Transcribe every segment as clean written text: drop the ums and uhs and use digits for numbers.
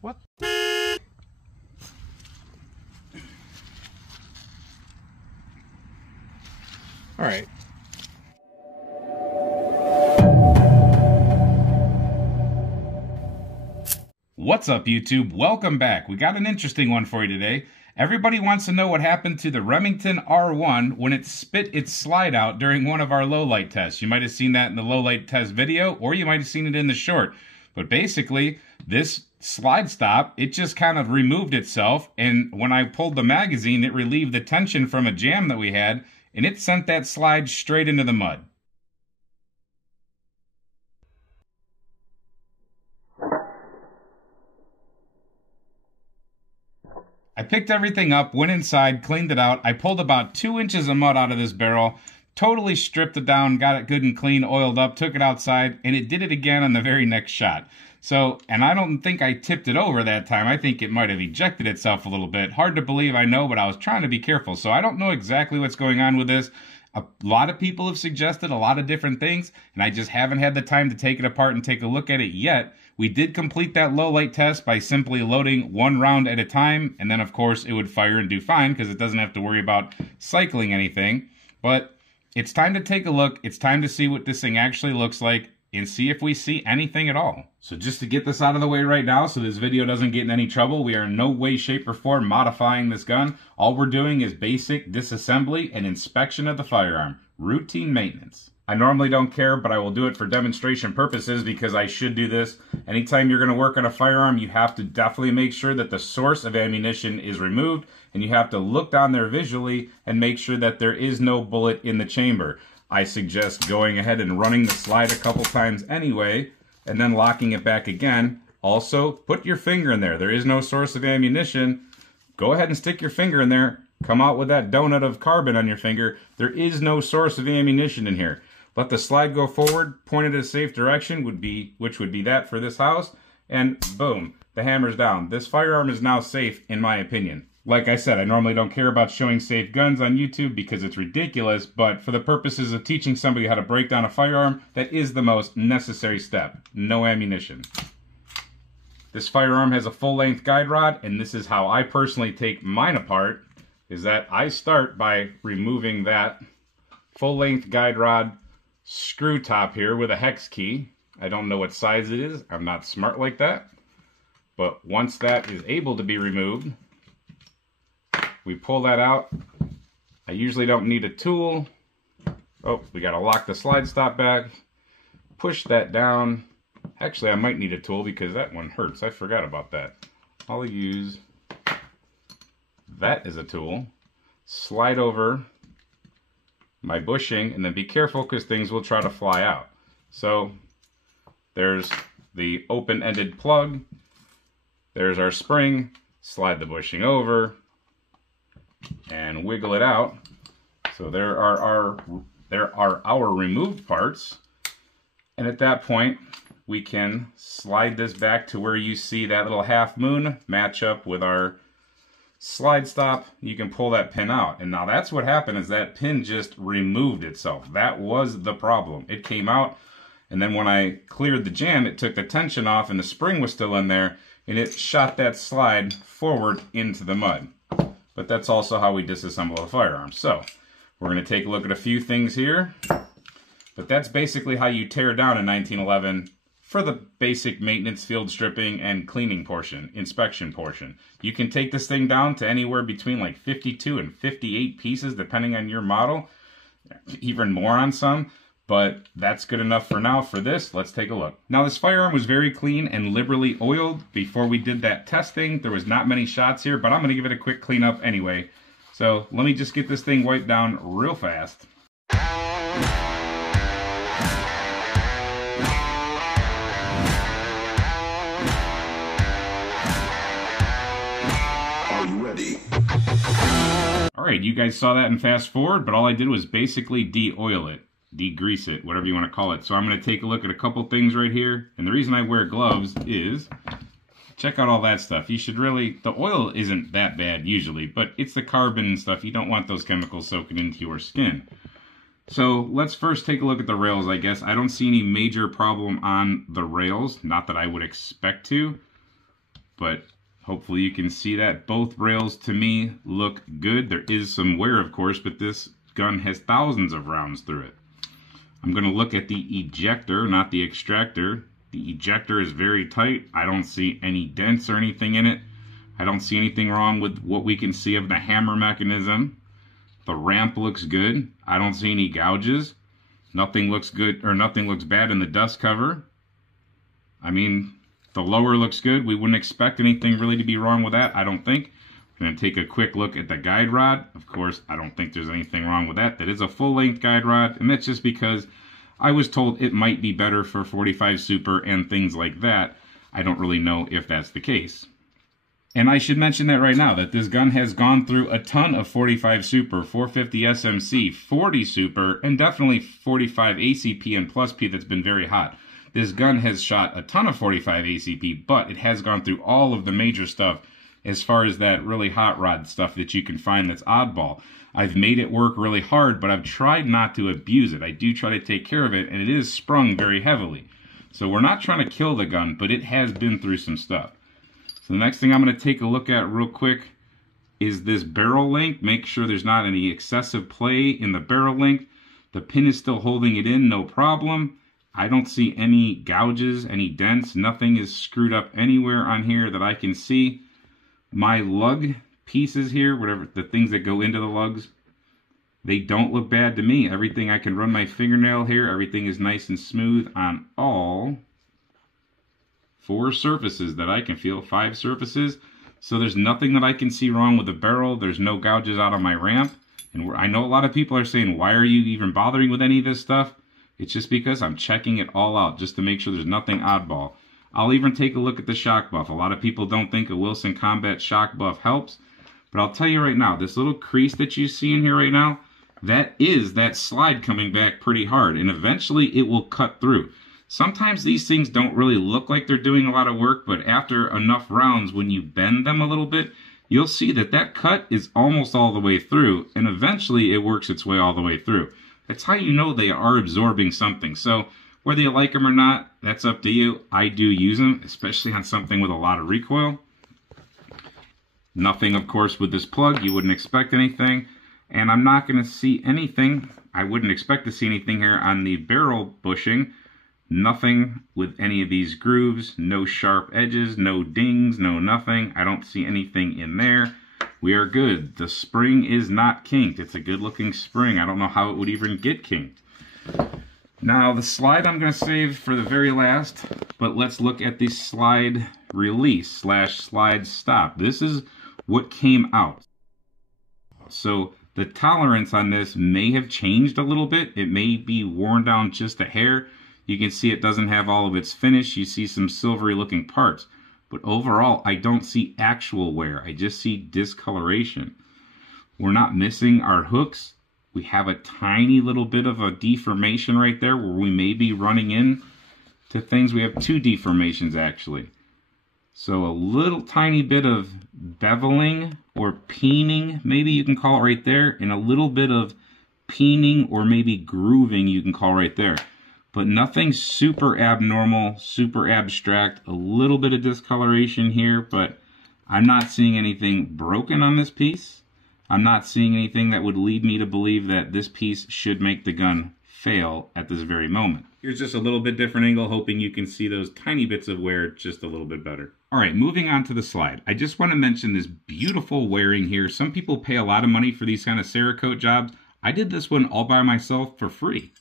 What? All right. What's up, YouTube? Welcome back. We got an interesting one for you today. Everybody wants to know what happened to the Remington R1 when it spit its slide out during one of our low light tests. You might have seen that in the low light test video, or you might have seen it in the short. But basically, this slide stop, it just kind of removed itself, and when I pulled the magazine, it relieved the tension from a jam that we had, and it sent that slide straight into the mud. I picked everything up, went inside, cleaned it out. I pulled about 2 inches of mud out of this barrel, totally stripped it down, got it good and clean, oiled up, took it outside, and it did it again on the very next shot. So, and I don't think I tipped it over that time. I think it might have ejected itself a little bit. Hard to believe, I know, but I was trying to be careful. So I don't know exactly what's going on with this. A lot of people have suggested a lot of different things, and I just haven't had the time to take it apart and take a look at it yet. We did complete that low light test by simply loading 1 round at a time, and then of course it would fire and do fine because it doesn't have to worry about cycling anything. But it's time to take a look. It's time to see what this thing actually looks like and see if we see anything at all. So just to get this out of the way right now so this video doesn't get in any trouble, we are in no way, shape, or form modifying this gun. All we're doing is basic disassembly and inspection of the firearm. Routine maintenance. I normally don't care, but I will do it for demonstration purposes because I should do this. Anytime you're going to work on a firearm, you have to definitely make sure that the source of ammunition is removed, and you have to look down there visually and make sure that there is no bullet in the chamber. I suggest going ahead and running the slide a couple times anyway, and then locking it back again. Also, put your finger in there. There is no source of ammunition. Go ahead and stick your finger in there. Come out with that donut of carbon on your finger. There is no source of ammunition in here. Let the slide go forward, point it in a safe direction, which would be that for this house, and boom, the hammer's down. This firearm is now safe, in my opinion. Like I said, I normally don't care about showing safe guns on YouTube because it's ridiculous, but for the purposes of teaching somebody how to break down a firearm, that is the most necessary step. No ammunition. This firearm has a full-length guide rod, and this is how I personally take mine apart, is that I start by removing that full-length guide rod screw top here with a hex key. I don't know what size it is. I'm not smart like that. But once that is able to be removed, we pull that out. I usually don't need a tool. Oh, we got to lock the slide stop back. Push that down. Actually, I might need a tool because that one hurts. I forgot about that. I'll use that as a tool. Slide over my bushing, and then be careful because things will try to fly out. So there's the open-ended plug. There's our spring. Slide the bushing over and wiggle it out. So there are our removed parts. And at that point, we can slide this back to where you see that little half moon match up with our slide stop. You can pull that pin out, and now that's what happened, is that pin just removed itself. That was the problem. It came out, and then when I cleared the jam, it took the tension off and the spring was still in there, and it shot that slide forward into the mud. But that's also how we disassemble a firearm. So we're going to take a look at a few things here, but that's basically how you tear down a 1911 for the basic maintenance, field stripping, and cleaning portion, inspection portion. You can take this thing down to anywhere between like 52 and 58 pieces, depending on your model, even more on some, but that's good enough for now. For this, let's take a look. Now, this firearm was very clean and liberally oiled before we did that testing. There was not many shots here, but I'm gonna give it a quick cleanup anyway. So let me just get this thing wiped down real fast. Alright, you guys saw that in fast forward, but all I did was basically de-oil it, degrease it, whatever you want to call it. So I'm going to take a look at a couple things right here. And the reason I wear gloves is, check out all that stuff. You should really, the oil isn't that bad usually, but it's the carbon and stuff. You don't want those chemicals soaking into your skin. So let's first take a look at the rails, I guess. I don't see any major problem on the rails, not that I would expect to. but hopefully you can see that. Both rails to me look good. There is some wear, of course, but this gun has thousands of rounds through it. I'm going to look at the ejector, not the extractor. The ejector is very tight. I don't see any dents or anything in it. I don't see anything wrong with what we can see of the hammer mechanism. The ramp looks good. I don't see any gouges. Nothing looks good, or nothing looks bad in the dust cover. I mean, the lower looks good. We wouldn't expect anything really to be wrong with that, I don't think. We're going to take a quick look at the guide rod. Of course, I don't think there's anything wrong with that. That is a full-length guide rod, and that's just because I was told it might be better for 45 Super and things like that. I don't really know if that's the case. And I should mention that right now, that this gun has gone through a ton of 45 Super, 450 SMC, 40 Super, and definitely 45 ACP and Plus P that's been very hot. This gun has shot a ton of 45 ACP, but it has gone through all of the major stuff as far as that really hot rod stuff that you can find that's oddball. I've made it work really hard, but I've tried not to abuse it. I do try to take care of it, and it is sprung very heavily. So we're not trying to kill the gun, but it has been through some stuff. So the next thing I'm going to take a look at real quick is this barrel length. Make sure there's not any excessive play in the barrel length. The pin is still holding it in, no problem. I don't see any gouges, any dents. Nothing is screwed up anywhere on here that I can see. My lug pieces here, whatever, the things that go into the lugs, they don't look bad to me. Everything, I can run my fingernail here. Everything is nice and smooth on all 4 surfaces that I can feel, 5 surfaces. So there's nothing that I can see wrong with the barrel. There's no gouges out on my ramp. And I know a lot of people are saying, why are you even bothering with any of this stuff? It's just because I'm checking it all out just to make sure there's nothing oddball. I'll even take a look at the shock buff. A lot of people don't think a Wilson Combat shock buff helps. But I'll tell you right now, this little crease that you see in here right now, that is that slide coming back pretty hard. And eventually it will cut through. Sometimes these things don't really look like they're doing a lot of work, but after enough rounds, when you bend them a little bit, you'll see that that cut is almost all the way through, and eventually it works its way all the way through. That's how you know they are absorbing something. So whether you like them or not, that's up to you. I do use them, especially on something with a lot of recoil. Nothing, of course, with this plug. You wouldn't expect anything. And I'm not going to see anything. I wouldn't expect to see anything here on the barrel bushing. Nothing with any of these grooves. No sharp edges, no dings, no nothing. I don't see anything in there. We are good. The spring is not kinked. It's a good looking spring. I don't know how it would even get kinked. Now the slide I'm going to save for the very last, but let's look at the slide release / slide stop. This is what came out. So the tolerance on this may have changed a little bit. It may be worn down just a hair. You can see it doesn't have all of its finish. You see some silvery looking parts. But overall, I don't see actual wear. I just see discoloration. We're not missing our hooks. We have a tiny little bit of a deformation right there where we may be running in to things. We have 2 deformations actually. So a little tiny bit of beveling or peening, maybe you can call it right there, and a little bit of peening or maybe grooving you can call right there. But nothing super abnormal, super abstract. A little bit of discoloration here, but I'm not seeing anything broken on this piece. I'm not seeing anything that would lead me to believe that this piece should make the gun fail at this very moment. Here's just a little bit different angle, hoping you can see those tiny bits of wear just a little bit better. All right, moving on to the slide. I just want to mention this beautiful wearing here. Some people pay a lot of money for these kind of Cerakote jobs. I did this one all by myself for free.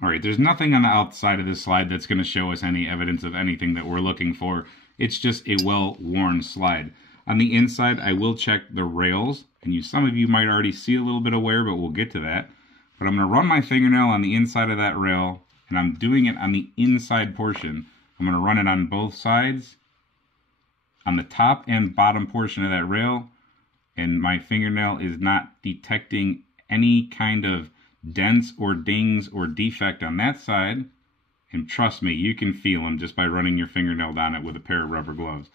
All right, there's nothing on the outside of this slide that's going to show us any evidence of anything that we're looking for. It's just a well-worn slide. On the inside, I will check the rails, and some of you might already see a little bit of wear, but we'll get to that. But I'm going to run my fingernail on the inside of that rail, and I'm doing it on the inside portion. I'm going to run it on both sides, on the top and bottom portion of that rail, and my fingernail is not detecting any kind of dents or dings or defect on that side. And trust me, you can feel them just by running your fingernail down it with a pair of rubber gloves.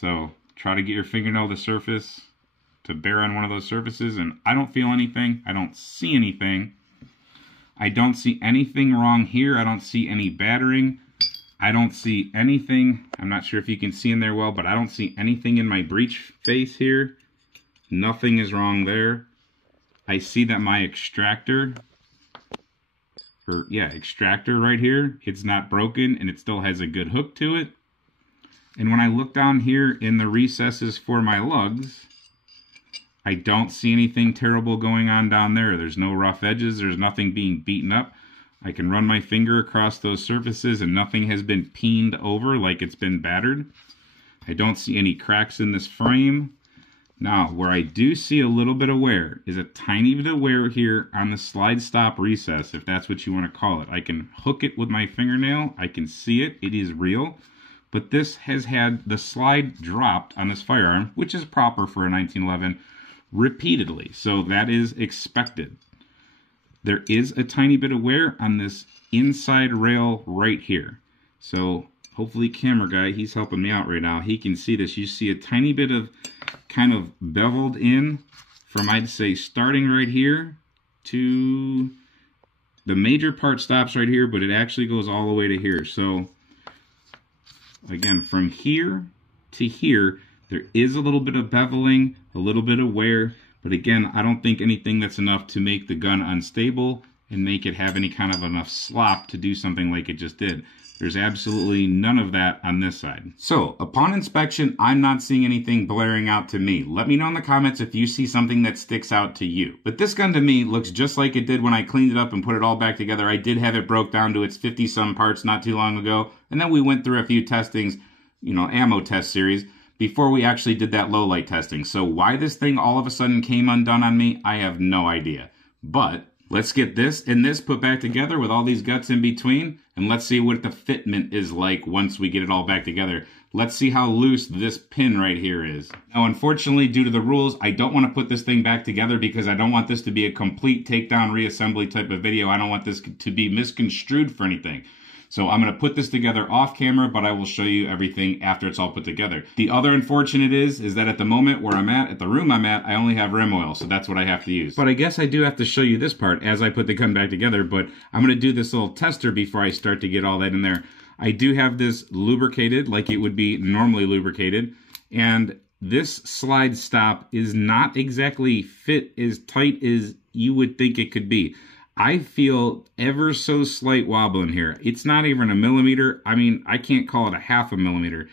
So try to get your fingernail to bear on one of those surfaces, and I don't feel anything. I don't see anything. I don't see anything wrong here. I don't see any battering. I don't see anything. I'm not sure if you can see in there well, but I don't see anything in my breech face here. Nothing is wrong there. I see that my extractor, extractor right here, it's not broken and it still has a good hook to it. And when I look down here in the recesses for my lugs, I don't see anything terrible going on down there. There's no rough edges. There's nothing being beaten up. I can run my finger across those surfaces and nothing has been peened over like it's been battered. I don't see any cracks in this frame. Now, where I do see a little bit of wear is a tiny bit of wear here on the slide stop recess, if that's what you want to call it. I can hook it with my fingernail. I can see it. It is real. But this has had the slide dropped on this firearm, which is proper for a 1911, repeatedly. So that is expected. There is a tiny bit of wear on this inside rail right here. So hopefully camera guy, he's helping me out right now. He can see this. You see a tiny bit of kind of beveled in from, I'd say, starting right here to the major part stops right here, but it actually goes all the way to here. So again, from here to here, there is a little bit of beveling, a little bit of wear, but again, I don't think anything that's enough to make the gun unstable and make it have any kind of enough slop to do something like it just did. There's absolutely none of that on this side. So, upon inspection, I'm not seeing anything blaring out to me. Let me know in the comments if you see something that sticks out to you. But this gun to me looks just like it did when I cleaned it up and put it all back together. I did have it broke down to its 50-some parts not too long ago. And then we went through a few testings, ammo test series, before we actually did that low light testing. So why this thing all of a sudden came undone on me, I have no idea. But let's get this and this put back together with all these guts in between, and let's see what the fitment is like once we get it all back together. Let's see how loose this pin right here is. Now, unfortunately, due to the rules, I don't want to put this thing back together because I don't want this to be a complete takedown reassembly type of video. I don't want this to be misconstrued for anything. So I'm going to put this together off camera, but I will show you everything after it's all put together. The other unfortunate is that at the moment where I'm at the room I'm at, I only have rim oil, so that's what I have to use. But I guess I do have to show you this part as I put the gun back together, but I'm going to do this little tester before I start to get all that in there. I do have this lubricated like it would be normally lubricated, and this slide stop is not exactly fit as tight as you would think it could be. I feel ever so slight wobble in here. It's not even a millimeter. I mean, I can't call it a half a millimeter.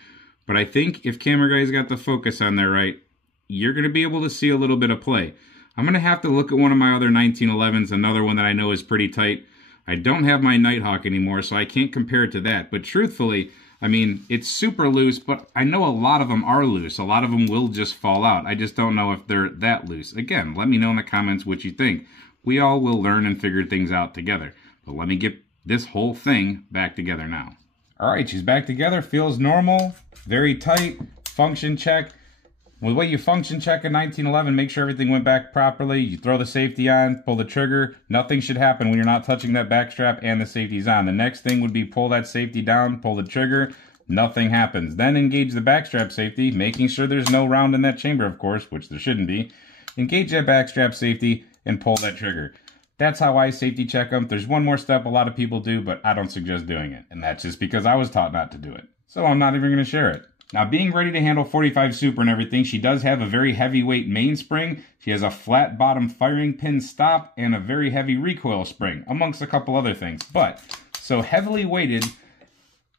But I think if camera guy's got the focus on there right, you're going to be able to see a little bit of play. I'm going to have to look at one of my other 1911s, another one that I know is pretty tight. I don't have my Nighthawk anymore, so I can't compare it to that. But truthfully, I mean, it's super loose, but I know a lot of them are loose. A lot of them will just fall out. I just don't know if they're that loose. Again, let me know in the comments what you think. We all will learn and figure things out together. But let me get this whole thing back together now. All right, she's back together. Feels normal, very tight. Function check. With what you function check in 1911, make sure everything went back properly. You throw the safety on, pull the trigger. Nothing should happen when you're not touching that back strap and the safety's on. The next thing would be pull that safety down, pull the trigger. Nothing happens. Then engage the backstrap safety, making sure there's no round in that chamber, of course, which there shouldn't be. Engage that backstrap safety and pull that trigger. That's how I safety check them. There's one more step a lot of people do, but I don't suggest doing it. And that's just because I was taught not to do it. So I'm not even going to share it. Now, being ready to handle 45 Super and everything, she does have a very heavyweight mainspring. She has a flat bottom firing pin stop and a very heavy recoil spring, amongst a couple other things. But, so heavily weighted,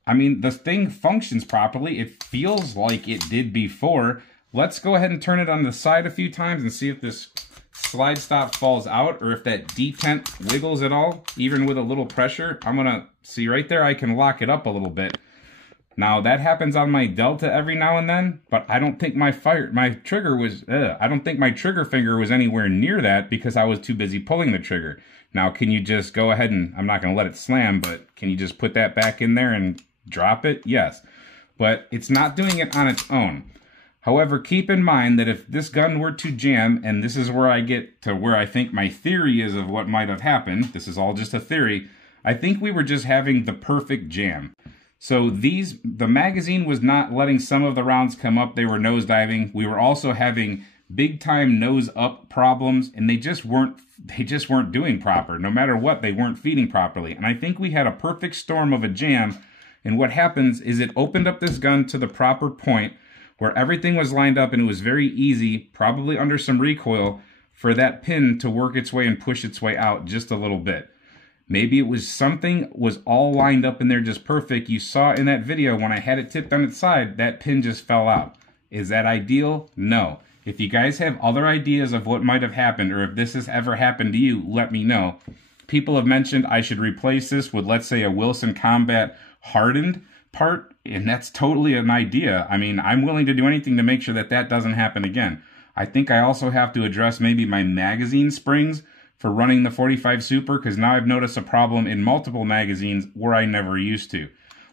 I mean, the thing functions properly. It feels like it did before. Let's go ahead and turn it on the side a few times and see if this slide stop falls out or if that detent wiggles at all, even with a little pressure. I'm gonna see right there, I can lock it up a little bit. Now that happens on my Delta every now and then, but I don't think my trigger was, I don't think my trigger finger was anywhere near that because I was too busy pulling the trigger. Now, can you just go ahead and, I'm not gonna let it slam, but can you just put that back in there and drop it? Yes, but it's not doing it on its own. However, keep in mind that if this gun were to jam, and this is where I get to where I think my theory is of what might have happened, this is all just a theory, I think we were just having the perfect jam. So the magazine was not letting some of the rounds come up, they were nosediving. We were also having big time nose up problems, and they just weren't doing proper. No matter what, they weren't feeding properly. And I think we had a perfect storm of a jam, And what happens is it opened up this gun to the proper point where everything was lined up, and it was very easy, probably under some recoil, for that pin to work its way and push its way out just a little bit. Maybe it was something was all lined up in there just perfect. You saw in that video when I had it tipped on its side, that pin just fell out. Is that ideal? No. If you guys have other ideas of what might have happened, or if this has ever happened to you, let me know. People have mentioned I should replace this with, let's say, a Wilson Combat hardened part, and that's totally an idea. I mean, I'm willing to do anything to make sure that that doesn't happen again. I think I also have to address maybe my magazine springs for running the 45 Super, because now I've noticed a problem in multiple magazines where I never used to.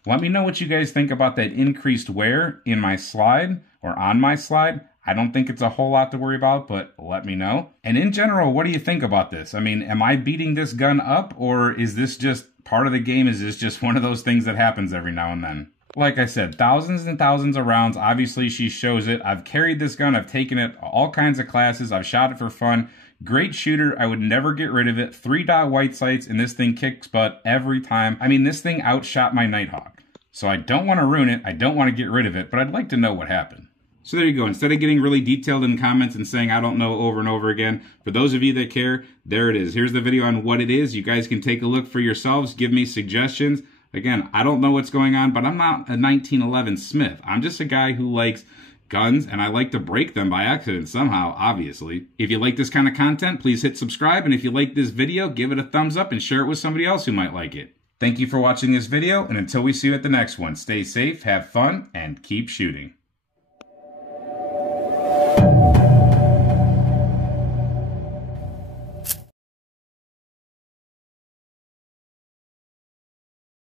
Let me know what you guys think about that increased wear in my slide or on my slide. I don't think it's a whole lot to worry about, but let me know. And in general, what do you think about this? I mean, am I beating this gun up, or is this just part of the game? Is this just one of those things that happens every now and then? Like I said, thousands and thousands of rounds. Obviously, she shows it. I've carried this gun. I've taken it all kinds of classes. I've shot it for fun. Great shooter. I would never get rid of it. 3-dot white sights, and this thing kicks butt every time. I mean, this thing outshot my Nighthawk. So I don't want to ruin it. I don't want to get rid of it, but I'd like to know what happened. So there you go. Instead of getting really detailed in comments and saying I don't know over and over again, for those of you that care, there it is. Here's the video on what it is. You guys can take a look for yourselves. Give me suggestions. Again, I don't know what's going on, but I'm not a 1911 Smith. I'm just a guy who likes guns, and I like to break them by accident somehow, obviously. If you like this kind of content, please hit subscribe. And if you like this video, give it a thumbs up and share it with somebody else who might like it. Thank you for watching this video, and until we see you at the next one, stay safe, have fun, and keep shooting.